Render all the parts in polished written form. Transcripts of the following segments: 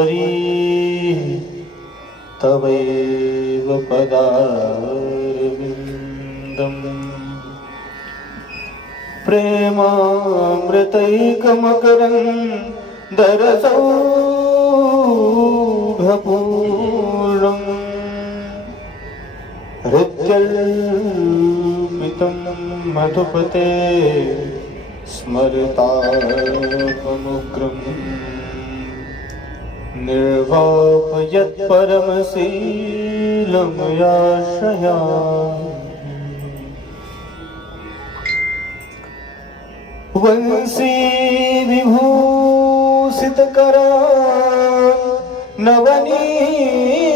ईश्वरी तवैव पदारविन्दम् प्रेमामृतैकमकरन्दरसौभपूर्णम् हृद्यल्पितं मधुपते स्मरतापमुग्रम् निर्वापयत्परमशीलमयाश्रयामि वंशी विभूषितकरान् नवनीरदाभात्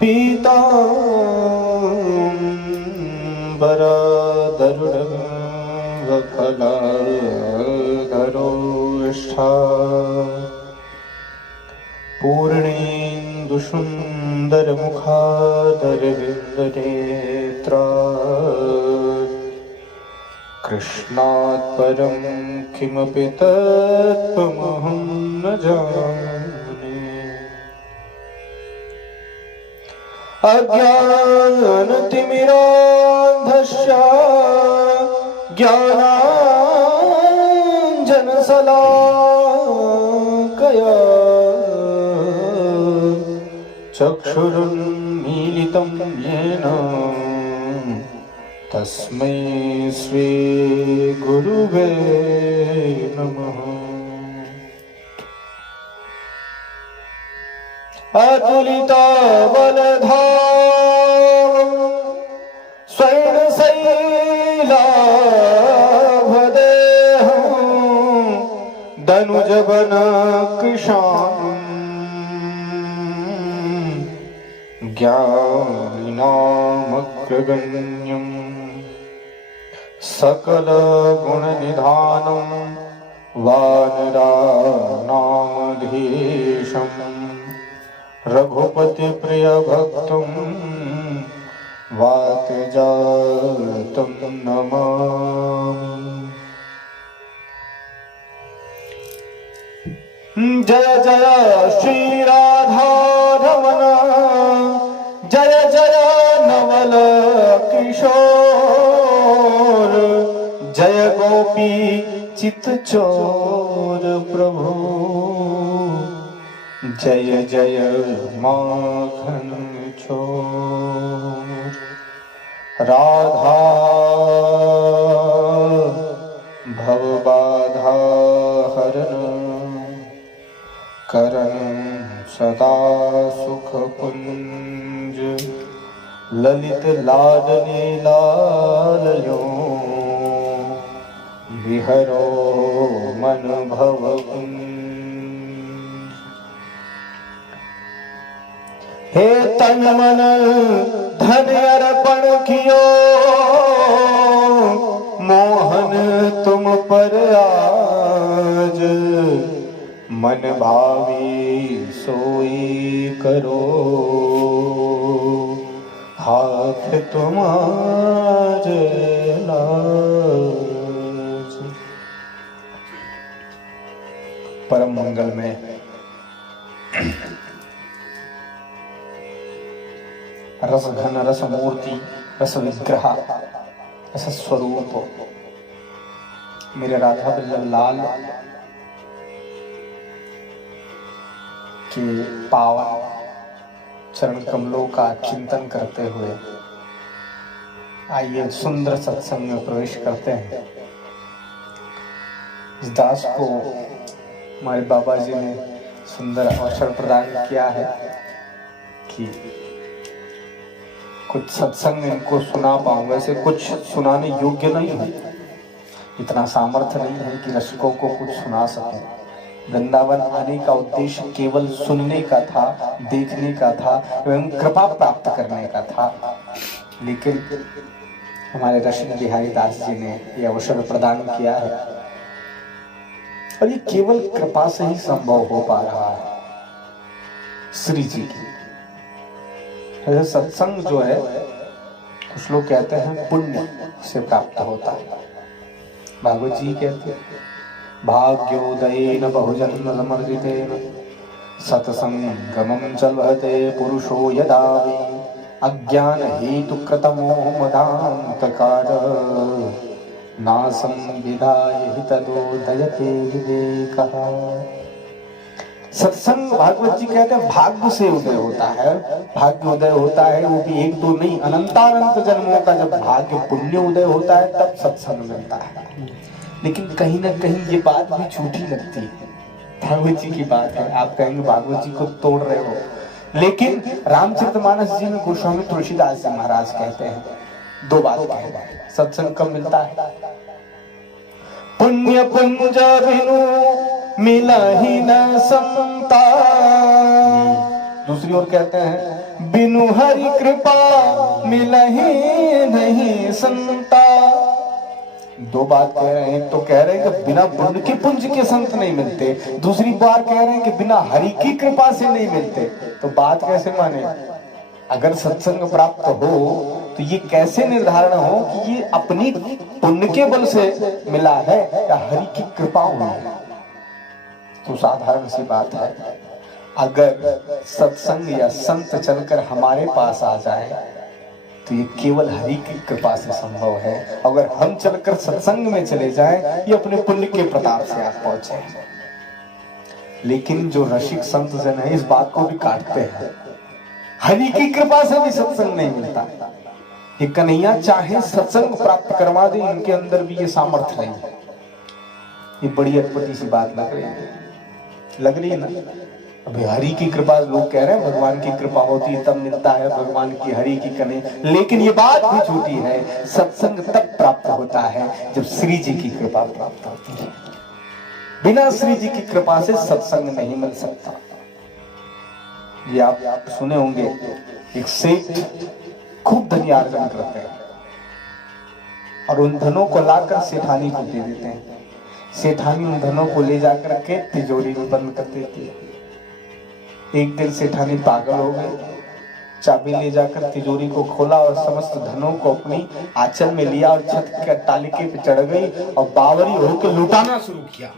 पीताम्बरदरुणवफलाधरोष्ठा पूर्णेन्दुसुन्दरमुखादरविन्दनेत्रा कृष्णात् परं किमपि तत्त्वमहं न जाने। अज्ञानतिमिरान्धस्य ज्ञानाञ्जनशलाकया चक्षुरुन्मीलितं येन तस्मै श्री गुरुवे नमः। अतुलितबलधाम स्वर्णशैलाभदेहं दनुजवनकृशानुं ज्ञानिनामग्रगण्यं सकलगुणनिधानं वानराणामधीशम् रघुपतिप्रियभक्तं वातजातं नमामि। जय जय श्री राधारमण जय जय नवल किशोर जय गोपी चित्तचोर प्रभु जय जय माखन चोर। राधा भवबाधा हरण करन सदा सुख कुंज ललित लाडली लालयो विहरो मन भव कुंज। हे तन मन धन अर्पण कियो मोहन तुम पर आज मन भावी सोई करो हाथ तुम्हारे लाज। परम मंगल में रस घन रस मूर्ति रस विग्रह रस स्वरूप मेरे राधा वल्लभ लाल के पावन चरण कमलों का चिंतन करते हुए आइए सुंदर सत्संग में प्रवेश करते हैं। इस दास को हमारे बाबा जी ने सुंदर अवसर प्रदान किया है कि कुछ सत्संग इनको सुना पाऊं। वैसे कुछ सुनाने योग्य नहीं है, इतना सामर्थ्य नहीं है कि रसिकों को कुछ सुना सके। वृंदावन आने का उद्देश्य केवल सुनने का था, देखने का था एवं कृपा प्राप्त करने का था, लेकिन हमारे रसिक बिहारी दास जी ने यह अवसर प्रदान किया है और ये केवल कृपा से ही संभव हो पा रहा है श्री जी की। ऐसे सत्संग जो है कुछ लोग कहते हैं पुण्य से प्राप्त होता है, भागवत जी कहते हैं भाग्योदयेन बहुजन्म समर्जितेन सत्संगमं च लभते पुरुषो यदा वै अज्ञान हेतु कृतमो मदान्तकार नासं विधाय हि तदोदयते विवेकः। सत्संग भागवत जी कहते हैं भाग्य से उदय होता है। भाग्य उदय होता है वो भी एक दो नहीं, अनंतानंत जन्मों का जब भाग्य पुण्य उदय होता है तब सत्संग मिलता है। लेकिन कहीं ना कहीं ये बात भी झूठी लगती है। भागवत जी की बात है, आप कहेंगे भागवत जी को तोड़ रहे हो, लेकिन रामचरितमानस जी में गोस्वामी तुलसीदास जी महाराज कहते हैं दो बात कहते हैं सत्संग कब मिलता है। पुण्य पुंज बिनु मिला ही न समता, दूसरी ओर कहते हैं बिनु हरि कृपा मिला ही नहीं संता। दो बात कह रहे हैं, तो कह रहे हैं कि बिना पुण्य के पुंज के संत नहीं मिलते, दूसरी बार कह रहे हैं कि बिना हरि की कृपा से नहीं मिलते। तो बात कैसे माने? अगर सत्संग प्राप्त हो तो ये कैसे निर्धारण हो कि ये अपनी पुण्य के बल से मिला है या हरि की कृपा हुई है? तो साधारण सी बात है, अगर सत्संग या संत चलकर हमारे पास आ जाए तो ये केवल हरि की कृपा से संभव है। अगर हम चलकर सत्संग में चले जाएं, ये अपने पुण्य के प्रताप से आप पहुंचे। लेकिन जो रसिक संत जन है इस बात को भी काटते हैं, हरि की कृपा से भी सत्संग नहीं मिलता। ये कन्हैया चाहे सत्संग प्राप्त करवा दे, इनके अंदर भी ये सामर्थ्य नहीं है। ये बड़ी अटपटी सी बात लग रही है ना। अभी हरि की कृपा लोग कह रहे हैं भगवान की कृपा होती तब मिलता है भगवान की हरि की कने, लेकिन ये बात भी झूठी है। सत्संग तब प्राप्त होता है जब श्री जी की कृपा प्राप्त होती है। बिना श्री जी की कृपा से सत्संग नहीं मिल सकता। ये आप सुने होंगे, एक सेठ खूब धनियार्जन करते हैं और उन धनों को लाकर सेठानी को दे देते हैं। सेठानी उन धनों को ले जाकर के तिजोरी में बंद कर देती है। एक दिन सेठानी पागल हो गई, चाबी ले जाकर तिजोरी को खोला और समस्त धनों को अपनी आंचल में लिया और छत के अट्टालिके पे चढ़ गई और बावरी होकर लुटाना शुरू किया।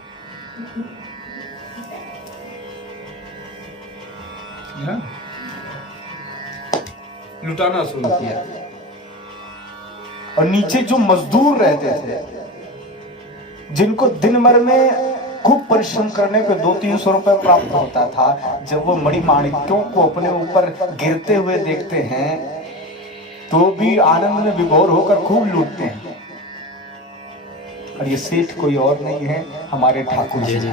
लुटाना शुरू किया और नीचे जो मजदूर रहते थे, जिनको दिन भर में खूब परिश्रम करने पे 200-300 रुपए प्राप्त होता था, जब वो मणिमाणिक्यों को अपने ऊपर गिरते हुए देखते हैं तो भी आनंद में विभोर होकर खूब लूटते हैं। और ये सेठ कोई और नहीं है, हमारे ठाकुर जी।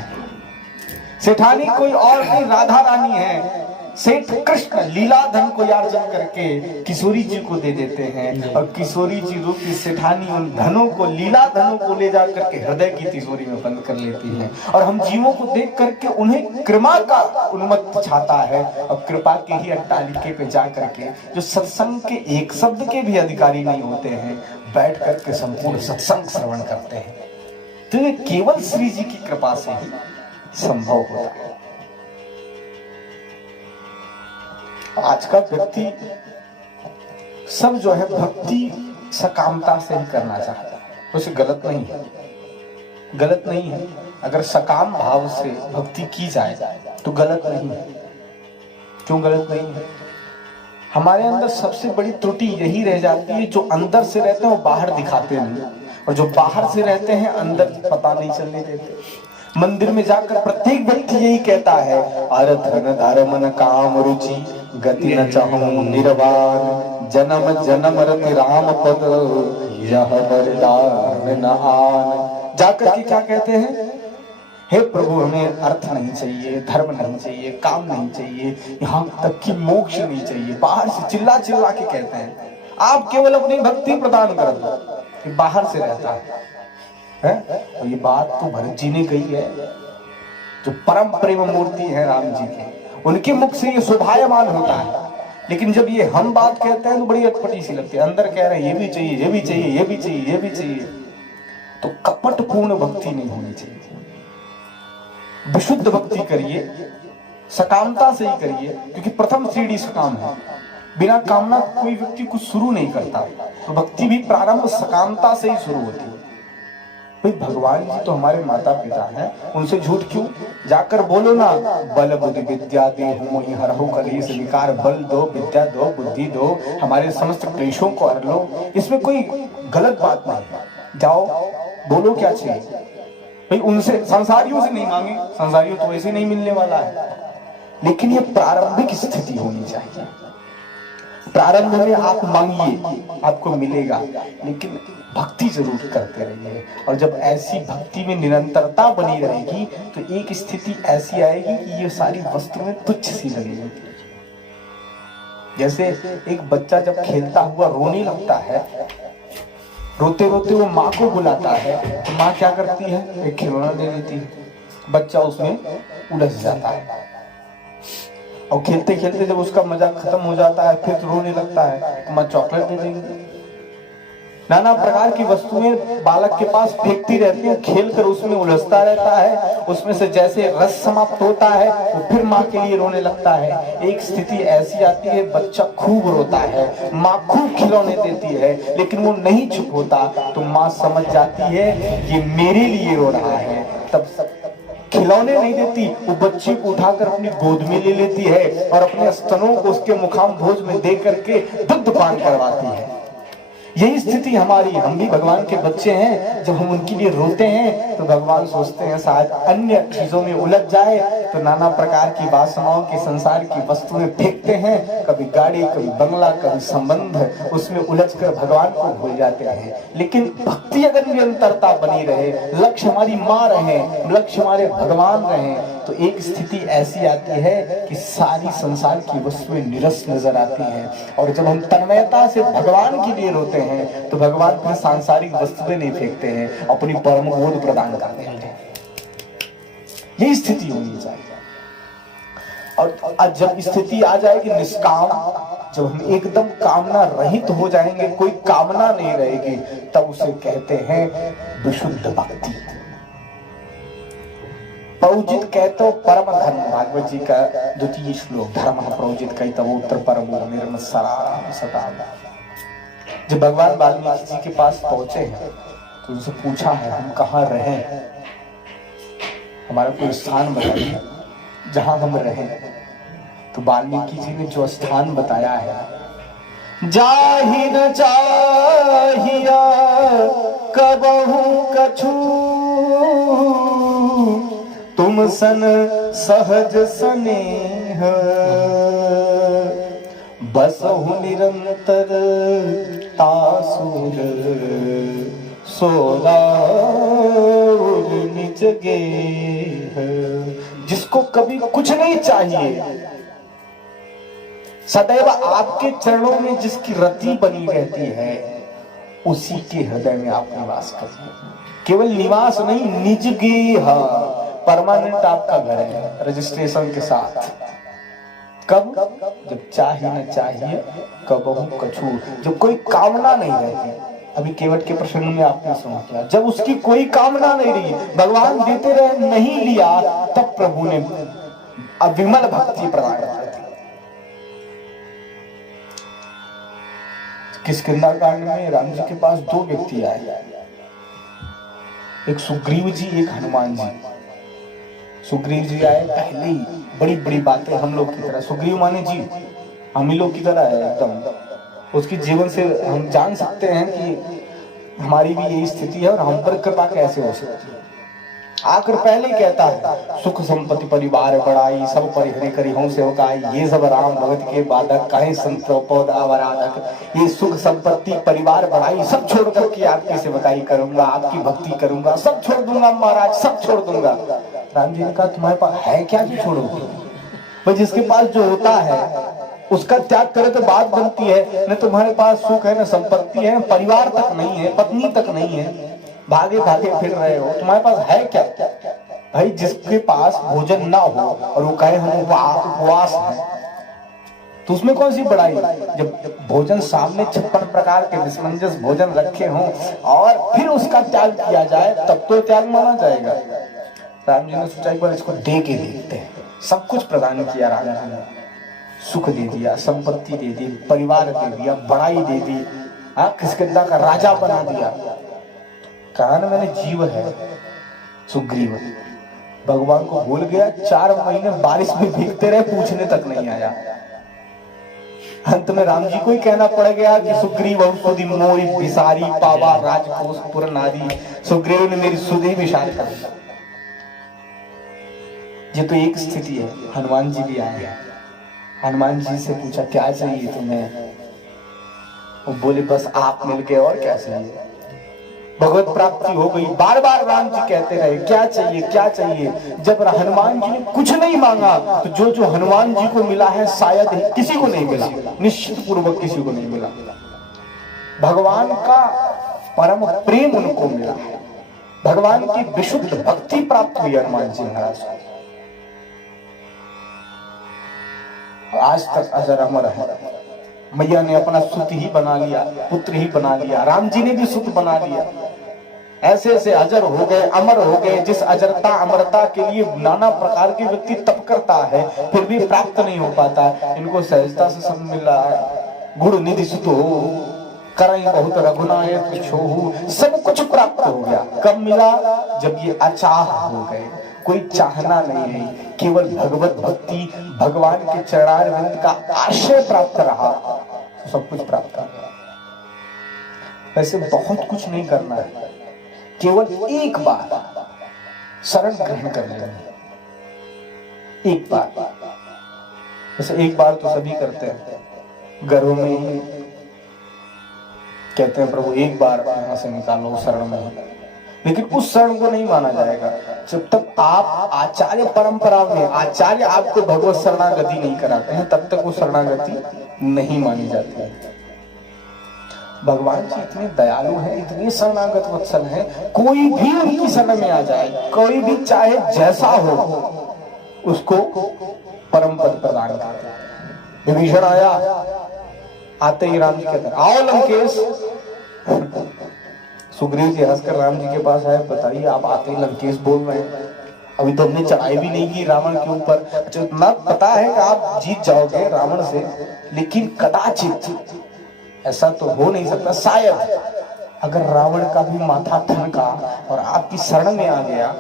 सेठानी कोई और नहीं, राधा रानी है। सेठ कृष्ण लीलाधन को यार्जन करके किशोरी जी को दे देते हैं और किशोरी जी रूपी सेठानी उन धनों को, लीला धनों को ले जाकर के हृदय की तिजोरी में बंद कर लेती है। और हम जीवों को देख करके उन्हें कृपा का उन्मत्त छाता है और कृपा के ही अट्टालिके पे जा करके जो सत्संग के एक शब्द के भी अधिकारी नहीं होते हैं, बैठ करके संपूर्ण सत्संग श्रवण करते हैं। तो ये केवल श्री जी की कृपा से ही संभव होता है। आज का व्यक्ति सब जो है भक्ति सकामता से ही करना चाहता है, उसे गलत नहीं है, गलत नहीं है। अगर सकाम भाव से भक्ति की जाए तो गलत नहीं है। क्यों गलत नहीं है? हमारे अंदर सबसे बड़ी त्रुटि यही रह जाती है, जो अंदर से रहते हैं वो बाहर दिखाते नहीं, और जो बाहर से रहते हैं अंदर पता नहीं चलने देते। मंदिर में जाकर प्रत्येक व्यक्ति यही कहता है, अर्थ न धर्म न काम रुचि गति न चाहूं निर्वाण, जन्म जन्म रति राम पद यह वरदान न आन। जाकर के क्या कहते हैं, हे प्रभु हमें अर्थ नहीं चाहिए, धर्म नहीं चाहिए, काम नहीं चाहिए, यहाँ तक कि मोक्ष नहीं चाहिए। बाहर से चिल्ला चिल्ला के कहते हैं, आप केवल अपनी भक्ति प्रदान कर दो। ये बाहर से रहता है। और ये बात तो भरत जी ने कही है, जो परम प्रेम मूर्ति है राम जी के, उनके मुख से ये शोभायमान होता है। लेकिन जब ये हम बात कहते हैं तो बड़ी अटपटी सी लगती है। अंदर कह रहे हैं ये भी चाहिए, ये भी चाहिए, ये भी चाहिए, ये भी चाहिए। तो कपटपूर्ण भक्ति नहीं होनी चाहिए। विशुद्ध भक्ति करिए, सकामता से ही करिए, क्योंकि प्रथम सीढ़ी सकाम है। बिना कामना कोई व्यक्ति कुछ शुरू नहीं करता, तो भक्ति भी प्रारंभ सकामता से ही शुरू होती है। भाई भगवान जी तो हमारे माता पिता हैं, उनसे झूठ क्यों? जाकर बोलो ना, बल बुद्धि विद्या दे मोहि हरहु कलेश विकार, बल दो, विद्या दो, बुद्धि दो, हमारे समस्त क्लेशों को हर लो। इसमें कोई गलत बात नहीं है। जाओ बोलो क्या चाहिए भाई, उनसे संसारियों से नहीं मांगे, संसारियों तो वैसे नहीं मिलने वाला है, लेकिन ये प्रारंभिक स्थिति होनी चाहिए। प्रारंभ में आप मांगिए, आपको मिलेगा, लेकिन भक्ति जरूर करते रहिए। और जब ऐसी भक्ति में निरंतरता बनी रहेगी तो एक स्थिति ऐसी आएगी कि ये सारी वस्तुएं तुच्छ सी लगेगी। जैसे एक बच्चा जब खेलता हुआ रोने लगता है, रोते रोते वो माँ को बुलाता है, तो माँ क्या करती है? एक खिलौना दे देती है, बच्चा उसमें उलझ जाता है। और खेलते खेलते जब उसका मजा खत्म हो जाता है, फिर रोने लगता है, तो माँ चॉकलेट दे देगी। नाना प्रकार की वस्तुएं बालक के पास फेंकती रहती है, खेलकर उसमें उलझता रहता है। उसमें से जैसे रस समाप्त होता है वो फिर माँ के लिए रोने लगता है। एक स्थिति ऐसी आती है, बच्चा खूब रोता है, माँ खूब खिलौने देती है, लेकिन वो नहीं चुप होता, तो माँ समझ जाती है ये मेरे लिए रो रहा है। तब खिलौने नहीं देती, वो बच्चे को उठाकर अपनी गोद में ले लेती है और अपने स्तनों को उसके मुखाम भोज में दे करके दुग्ध पान करवाती है। यही स्थिति हमारी, हम भी भगवान के बच्चे हैं। जब हम उनके लिए रोते हैं तो भगवान सोचते हैं शायद अन्य चीजों में उलझ जाए, तो नाना प्रकार की वासनाओं की संसार की वस्तुएं फेंकते हैं, कभी गाड़ी, कभी बंगला, कभी संबंध, उसमें उलझकर भगवान को भूल जाते हैं। लेकिन भक्ति अगर निरंतरता बनी रहे, लक्ष्य हमारी माँ रहे, लक्ष्य हमारे भगवान रहे, तो एक स्थिति ऐसी आती है कि सारी संसार की वस्तुएं निरस नजर आती हैं। और जब हम तन्मयता से भगवान के लिए रोते हैं तो भगवान फिर सांसारिक वस्तुएं नहीं फेंकते हैं, अपनी परम बोध प्रदान करते हैं। यही स्थिति होनी चाहिए। और जब स्थिति आ जाएगी निष्काम, जब हम एकदम कामना रहित हो जाएंगे, कोई कामना नहीं रहेगी, तब उसे कहते हैं विशुद्ध भक्ति। प्रौजित कहते हो परम धर्म, भागवत जी का 2 श्लोक, धर्म प्रौजित कहते वो उत्तर परमो निर्मत्सराम सदा। जब भगवान वाल्मीकि जी के पास पहुंचे हैं तो उनसे पूछा है हम कहाँ रहें, हमारा कोई स्थान बताइए जहां हम रहें। तो वाल्मीकि जी ने जो स्थान बताया है, जाहि न चाहिया कबहू कछु, तुम सन सहज स्नेह, बसहु निरंतर तासुर, सोला निज गेह। जिसको कभी कुछ नहीं चाहिए, सदैव आपके चरणों में जिसकी रति बनी रहती है, उसी के हृदय में आप निवास करिए। केवल निवास नहीं, निज गेह, परमानेंट आपका घर है, रजिस्ट्रेशन के साथ। कब? जब चाहिए न चाहिए कबहू कछु, जब कोई कामना नहीं रहती। अभी केवट के प्रसंग में आपने सुना किया, जब उसकी कोई कामना नहीं रही, भगवान देते रहे, नहीं लिया, तब प्रभु ने अविमल भक्ति प्रदान कर दी। किष्किंधा कांड में राम जी के पास 2 व्यक्ति आए, एक सुग्रीव जी, एक हनुमान जी। सुग्रीव जी आए, पहले ही बड़ी बड़ी बातें हम लोग की तरह, सुग्रीव माने जी हम ही लोग की तरह है एकदम। उसकी जीवन से हम जान सकते हैं कि हमारी भी यही स्थिति है और हम पर कृपा कैसे हो सकती है। आकर पहले कहता है सुख संपत्ति परिवार बढ़ाई, सब परिहरि करिहूं सेवकाई, ये सब राम भगत के बाधक, कहीं संत पौध अवराधक। ये सुख संपत्ति परिवार बढ़ाई सब छोड़ करके आपकी सेवकाई करूंगा, आपकी भक्ति करूंगा, सब छोड़ दूंगा महाराज, सब छोड़ दूंगा। राम जी ने कहा तुम्हारे पास है क्या जो छोड़ोगे? भाई जिसके पास जो होता है उसका त्याग करे तो बात बनती है, न तुम्हारे पास सुख है, न संपत्ति है, परिवार तक नहीं है, पत्नी तक नहीं है, भागे भागे फिर रहे हो, तुम्हारे पास है क्या? भाई जिसके पास भोजन ना हो और वो कहे हम उपवास है, तो उसमें कौन सी बड़ाई? जब भोजन सामने 56 प्रकार के विसमंजस भोजन रखे हों और फिर उसका त्याग किया जाए, तब तो त्याग माना जाएगा। राम जी ने सोचा एक बार इसको दे के देखते हैं। सब कुछ प्रदान किया राम जी ने, सुख दे दिया, संपत्ति दे दी, परिवार दे दिया, बड़ाई दे दी, किष्किंधा का राजा बना दिया। कहा ना मैंने जीव है सुग्रीव, भगवान को भूल गया। 4 महीने बारिश में भीगते रहे, पूछने तक नहीं आया। अंत में राम जी को ही कहना पड़ गया कि सुग्रीव सुधि मोई विसारी पावा राजकोष पुर नारी। सुग्रीव ने मेरी सुधि विशाल कर दी। ये तो एक स्थिति है। हनुमान जी भी आए, हनुमान जी से पूछा क्या चाहिए तुम्हें? वो बोले बस आप मिल गए और क्या चाहिए। भगवत प्राप्ति हो गई। बार बार राम जी कहते रहे क्या चाहिए क्या चाहिए। जब हनुमान जी ने कुछ नहीं मांगा तो जो जो हनुमान जी को मिला है शायद ही किसी को नहीं मिला, निश्चित पूर्वक किसी को नहीं मिला। भगवान का परम प्रेम उनको मिला है, भगवान की विशुद्ध भक्ति प्राप्त हुई हनुमान जी महाराज को। आज तक अजर अमर है। मैया ने अपना सुत ही बना लिया, पुत्र ही बना लिया, राम जी ने भी सुत बना लिया। ऐसे ऐसे अजर हो गए, अमर हो गए। जिस अजरता अमरता के लिए नाना प्रकार के व्यक्ति तप करता है फिर भी प्राप्त नहीं हो पाता। इनको सहजता से सब मिल रहा है। गुण निधि सुत हो करई बहुत रघुनायक छोहू, सब कुछ प्राप्त हो गया। कब मिला? जब ये अचाह हो गए, कोई चाहना नहीं है, केवल भगवत भक्ति भगवान के चरणारविंद का आश्रय प्राप्त रहा तो सब कुछ प्राप्त हो गया। वैसे बहुत कुछ नहीं करना है, केवल एक बार शरण ग्रहण कर लेना। एक बार, वैसे एक बार तो सभी करते हैं, घरों में कहते हैं प्रभु एक बार यहाँ से निकालो शरण में, लेकिन उस शरण को नहीं माना जाएगा जब तक आप आचार्य परंपरा में आचार्य आपको भगवत शरणागति नहीं कराते हैं, तब तक वो शरणागति नहीं मानी जाती है। भगवान जी इतने दयालु हैं, इतने शरणागत वत्सल हैं, कोई भी उनकी शरण में आ जाए, कोई भी चाहे जैसा हो उसको परम पद प्रदान करते हैं। विभीषण आया, आते ही राम जी कहते हैं आओ लंकेश। सुग्रीव जी हंसकर राम जी के पास आए, बताइए आप आते ही लंकेश बोल रहे हैं, अभी तो हमने चढ़ाई भी नहीं की रावण के ऊपर। अच्छा इतना पता है कि आप जीत जाओगे रावण से, लेकिन कदाचित ऐसा तो हो नहीं सकता, शायद अगर रावण का भी माथा ठनका और आपकी शरण में आ गया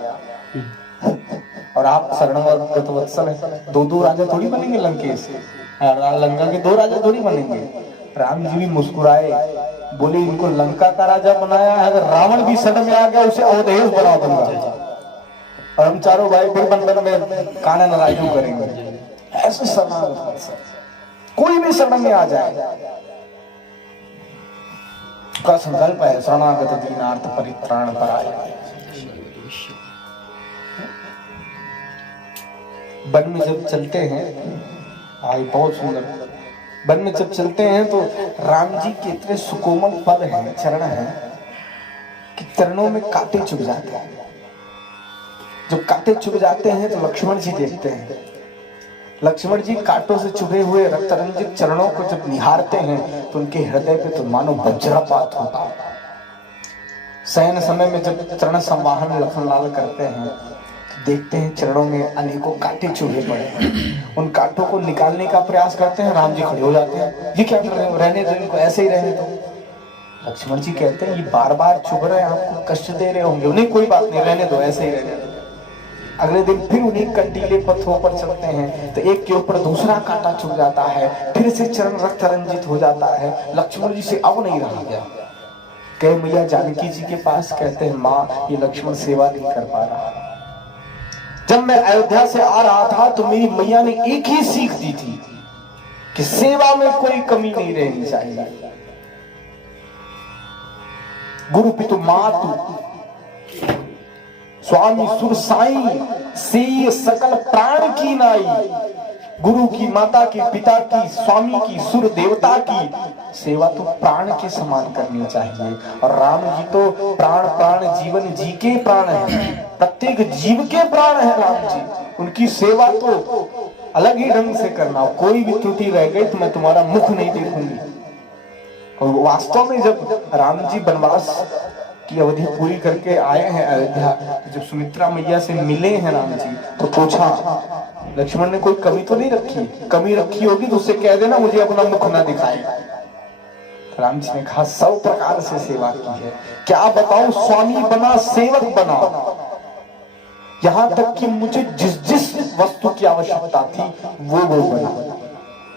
और आप शरणागत वत्सल है, दो राजा थोड़ी बनेंगे लंकेश, लंका के 2 राजा थोड़ी बनेंगे। राम जी भी मुस्कुराए, बोले इनको लंका का राजा बनाया है, अगर रावण भी शरण में आ गया उसे अवधेश बना दूंगा और हम चारों भाई फिर बंधन में कानन राजू करेंगे। ऐसे शरणागत कोई भी शरण में आ जाए का संकल्प है शरणागत दीनार्थ परित्राण परायण। वन में जब चलते हैं, आई बहुत सुंदर, वन में जब चलते हैं तो राम जी के इतने सुकोमल पद हैं, चरण हैं कि चरणों में कांटे चुभ जाते हैं। जब कांटे चुभ जाते हैं तो लक्ष्मण जी देखते हैं, लक्ष्मण जी कांटों से चुभे हुए रक्तरंजित चरणों को जब निहारते हैं तो उनके हृदय पे तो मानो वज्रपात होता है। शयन समय में जब चरण संवाहन लखनलाल करते हैं देखते हैं चरणों में अनेकों कांटे चुभे पड़े, उन कांटों को निकालने का प्रयास करते हैं। राम जी खड़े हो जाते हैं, ये क्या कर रहे हो, रहने दो इनको, ऐसे ही रहने दो। लक्ष्मण जी कहते हैं ये बार बार चुभ रहे हैं, आपको कष्ट दे रहे होंगे। नहीं कोई बात नहीं, रहने दो, ऐसे ही रहने दो। अगले दिन फिर उन्हीं कंटीले पत्थरों पर चलते हैं तो एक के ऊपर दूसरा कांटा चुभ जाता है, फिर से चरण रक्त रंजित हो जाता है। लक्ष्मण जी से अब नहीं रहा गया, कहे मैया जानकी जी के पास, कहते हैं माँ ये लक्ष्मण सेवा नहीं कर पा रहा। जब मैं अयोध्या से आ रहा था तो मेरी मैया ने एक ही सीख दी थी कि सेवा में कोई कमी नहीं रहनी चाहिए। गुरु पितु मातु स्वामी सुर साई से सकल प्राण की नाई। गुरु की, माता की, पिता की, स्वामी की, सुर देवता की सेवा तो प्राण के समान करनी चाहिए। और राम जी तो प्राण प्राण जीवन जी के प्राण है, प्रत्येक जीव के प्राण है राम जी। उनकी सेवा तो अलग ही ढंग से करना, कोई भी त्रुटि रह गई तो मैं तुम्हारा मुख नहीं देखूंगी। और वास्तव में जब राम जी वनवास की अवधि पूरी करके आए हैं अयोध्या, जब सुमित्रा मैया से मिले हैं राम जी तो पूछा लक्ष्मण ने कोई कमी तो नहीं रखी, कमी रखी होगी तो उससे कह देना मुझे अपना मुख ना दिखाए। राम जी ने कहा 100 प्रकार से सेवा की है, क्या बताऊं, स्वामी बना, सेवक बना, यहां तक कि मुझे जिस जिस वस्तु की आवश्यकता थी वो बना।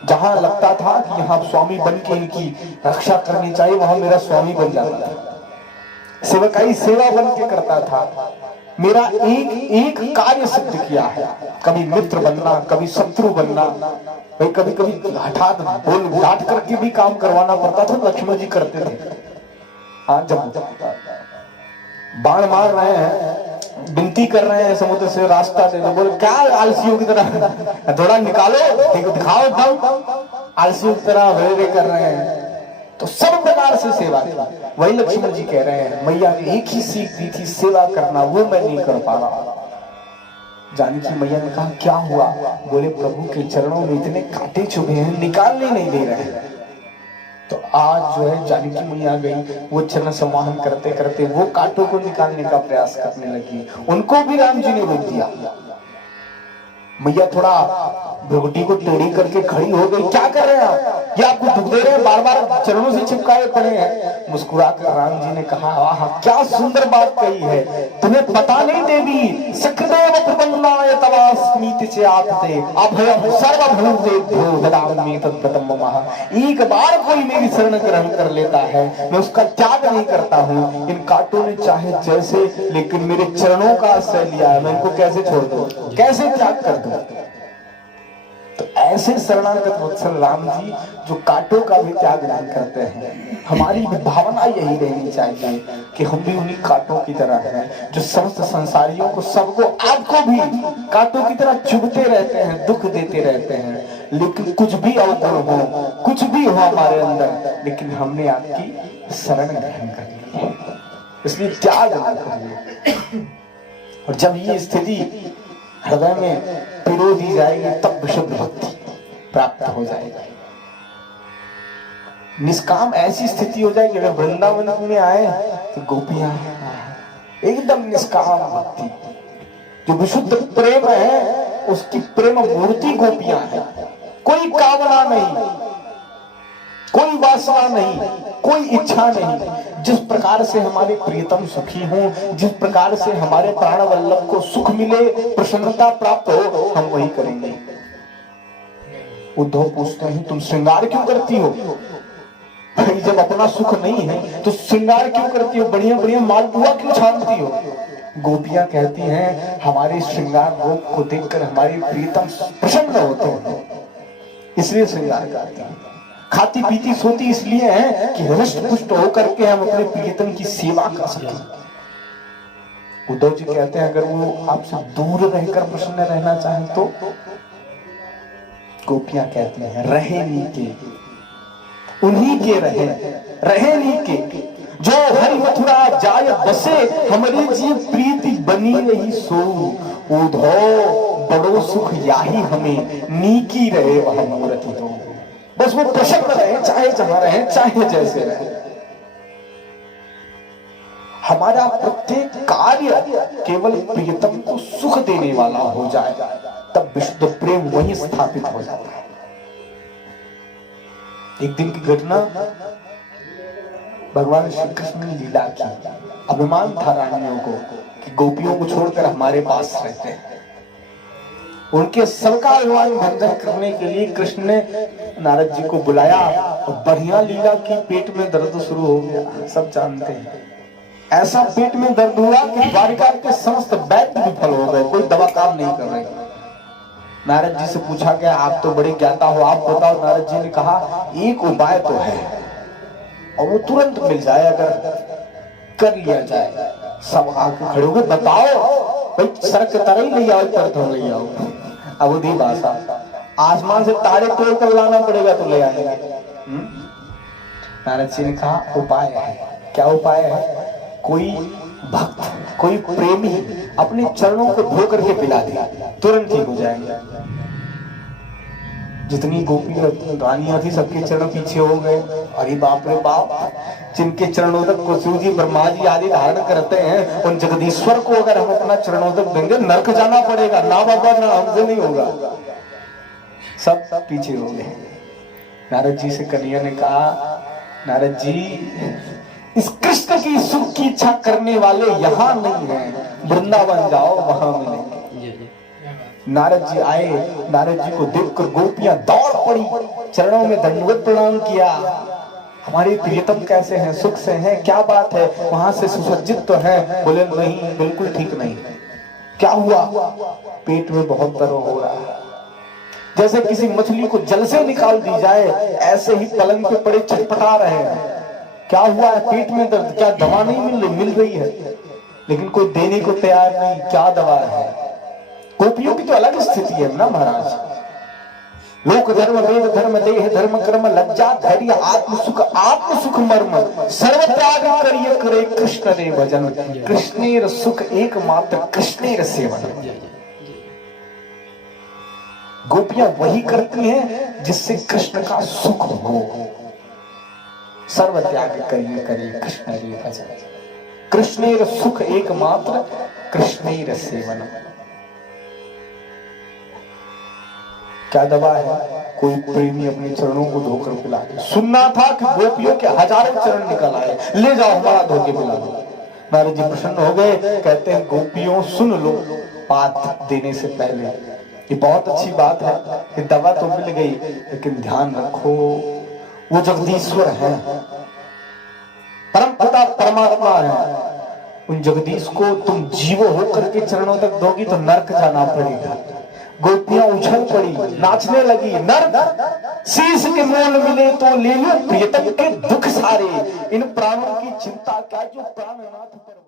जहां लगता था कि यहाँ स्वामी बन के इनकी रक्षा करनी चाहिए, वहां मेरा स्वामी बन जाता था। सेवकाई सेवा बन के करता था। मेरा एक एक कार्य सिद्ध किया है, कभी मित्र बनना, कभी शत्रु बनना, भाई कभी कभी हठात बोल डांट करके भी काम करवाना पड़ता था, लक्ष्मण जी करते थे। हाँ, जब बाण मार रहे हैं, विनती कर रहे हैं समुद्र से रास्ता दे दो, बोले क्या आलसियों की तरह, थोड़ा निकालो, दिखाओ दम, आलसियों की तरह वे कर रहे हैं। तो सब प्रकार से सेवा की। वही लक्ष्मण जी कह रहे हैं, मैया ने एक ही सीख दी थी, सेवा करना, वो मैं नहीं कर पा रहा। जानकी मैया ने कहा क्या हुआ? बोले प्रभु के चरणों में इतने कांटे चुभे हैं, निकालने नहीं दे रहे हैं। तो आज जो है जानकी मैया गई, वो चरण संवाहन करते करते वो कांटों को निकालने का प्रयास करने लगी, उनको भी राम जी ने रोक दिया। मैया थोड़ा भ्रुकुटी को टेढ़ी करके खड़ी हो गई, क्या कर रहे हैं आप? ये आपको दुख दे रहे हैं, बार बार चरणों से चिपकाए पड़े हैं। मुस्कुराकर राम जी ने कहा, वाह क्या सुंदर बात कही है, तुम्हें पता नहीं देवी, सखदेव प्रपन्नाय तवास्मीति च आतते अभयं सर्वभूतेभ्यो ददामि तत्प्रथम मम। एक बार कोई मेरी शरण ग्रहण कर लेता है, मैं उसका त्याग नहीं करता हूँ। इन कांटों ने चाहे जैसे, लेकिन मेरे चरणों का आश्रय लिया है, मैं इनको कैसे छोड़ दूं, कैसे त्याग कर दूं? तो ऐसे शरणागत वत्सल राम जी जो कांटों का भी त्याग नहीं करते हैं। हमारी भावना यही रहनी चाहिए कि हम भी उन्हीं कांटों की तरह हैं, जो समस्त संसारियों को, सबको, आपको भी कांटों की तरह चुभते रहते हैं, दुख देते रहते हैं। लेकिन कुछ भी अवगुण हो, कुछ भी हो हमारे अंदर, लेकिन हमने आपकी शरण ग्रहण कर ली है, इसलिए त्याग न करिए। और जब ये स्थिति हृदय में पिरो दी जाएगी, तब विशुद्ध भक्ति प्राप्त हो जाएगी। निष्काम ऐसी स्थिति हो जाएगी, अगर वृंदावन में आए तो गोपियां एकदम निष्काम भक्ति, जो विशुद्ध प्रेम है उसकी प्रेम मूर्ति गोपियां हैं। कोई कामना नहीं, कोई वासना नहीं, कोई इच्छा नहीं। जिस प्रकार से हमारे प्रियतम सुखी हों, जिस प्रकार से हमारे प्राण वल्लभ को सुख मिले, प्रसन्नता प्राप्त हो, हम वही करेंगे। उद्धव पूछते हैं, तुम श्रृंगार क्यों करती हो? भाई जब अपना सुख नहीं है तो श्रृंगार क्यों करती हो? बढ़िया बढ़िया मालपुआ क्यों छानती हो? गोपियां कहती हैं, हमारे श्रृंगार रूप को देखकर हमारे प्रियतम प्रसन्न होते हैं, इसलिए श्रृंगार करती हैं। खाती पीती सोती इसलिए है कि हृष्ट पुष्ट होकर के हम अपने प्रियतम की सेवा कर सकें। उद्धव जी कहते हैं, अगर वो आपसे दूर रहकर प्रसन्न रहना चाहे तो? गोपियां कहती हैं, रहे नीके, उन्हीं के रहे नीके, जो हरि मथुरा जाय बसे, हमारी जीव प्रीति बनी रही सो। उद्धव बड़ो सुख याही हमें, नीकी रहे वह मूर्ति दो। बस वो प्रसन्न रहे, चाहे जहां रहे, चाहे जैसे रहे। हमारा प्रत्येक कार्य केवल प्रियतम को सुख देने वाला हो जाए, तब विशुद्ध प्रेम वहीं स्थापित हो जाता है। एक दिन की घटना, भगवान श्री कृष्ण ने लीला की। अभिमान था रानियों को कि गोपियों को छोड़कर हमारे पास रहते हैं। उनके सबका अभिमान भंजन करने के लिए कृष्ण ने नारद जी को बुलाया और बढ़िया लीला की। पेट में दर्द शुरू हो गया, सब जानते हैं। ऐसा पेट में दर्द हुआ कि द्वारिका के समस्त वैद्य विफल हो गए, कोई दवा काम नहीं कर रहे। नारद जी से पूछा गया, आप तो बड़े ज्ञाता हो, आप बताओ। नारद जी ने कहा, एक उपाय तो है और वो तुरंत मिल जाए, अगर कर लिया जाए। सब आके खड़े हो गए, बताओ भाई, सड़क तरह ही ले आओ, पर तो ले आओ। अब वो दी भाषा, आसमान से तारे तोड़ कर लाना पड़ेगा तो ले आएंगे। नारद जी ने कहा, उपाय है। क्या उपाय है? कोई भक्त, कोई प्रेमी अपने चरणों को धो करके पिला दिया, तुरंत ठीक हो जाएंगे। जितनी गोपी रानियां थी, सबके चरण पीछे हो गए। अरे बाप रे बाप, जिनके चरणोदक कुसुम जी, ब्रह्मा जी आदि धारण करते हैं, उन जगदीश्वर को अगर हम अपना चरणोदक देंगे, नरक जाना पड़ेगा। ना बाबा, ना हमसे नहीं होगा। सब पीछे हो गए। नारद जी से कन्हैया ने कहा, नारद जी, इस कृष्ण की सुख की इच्छा करने वाले यहाँ नहीं हैं, वृंदावन जाओ वहां मिलेंगे। नारद जी आए, नारद जी को देखकर गोपियां दौड़ पड़ी, चरणों में दंडवत प्रणाम किया। हमारे प्रियतम कैसे हैं, सुख से हैं, क्या बात है, वहां से सुसज्जित तो है। बोले नहीं, बिल्कुल ठीक नहीं। क्या हुआ? पेट में बहुत दर्द हो रहा है, जैसे किसी मछली को जल से निकाल दी जाए, ऐसे ही पलंग पे पड़े छटपटा रहे हैं। क्या हुआ है? पेट में दर्द। क्या दवा नहीं मिल रही है? लेकिन कोई देने को तैयार नहीं। क्या दवा है? गोपियों की तो अलग स्थिति है ना महाराज। लोक धर्म, वेद धर्म, देह धर्म, कर्म, लज्जा, धैर्य, आत्म सुख मर्म, सर्व त्याग करिए करे कृष्ण रे भजन। कृष्णेर सुख एकमात्र कृष्णेर सेवन। गोपियां वही करती हैं जिससे कृष्ण का सुख हो। सर्व त्याग करिए करे कृष्ण रे भजन। कृष्णेर सुख एकमात्र कृष्णेर सेवन। क्या दवा है? कोई प्रेमी अपने चरणों को धोकर पिला दे। सुनना था कि गोपियों के हजारों चरण निकल आए, ले जाओ हमारा धोके पिला दो। नारद जी प्रसन्न हो गए, कहते हैं गोपियों सुन लो बात देने से पहले। ये बहुत अच्छी बात है कि दवा तो मिल गई, लेकिन ध्यान रखो वो जगदीश्वर है, परम पिता परमात्मा है। उन जगदीश को तुम जीवो होकर के चरणों तक दोगी तो नरक जाना पड़ेगा। गोपियां उछल पड़ी, नाचने लगी। नर्क शीश के मोल मिले तो ले लो प्रियतम के दुख सारे, इन प्राणों की चिंता क्या जो प्राणनाथ पर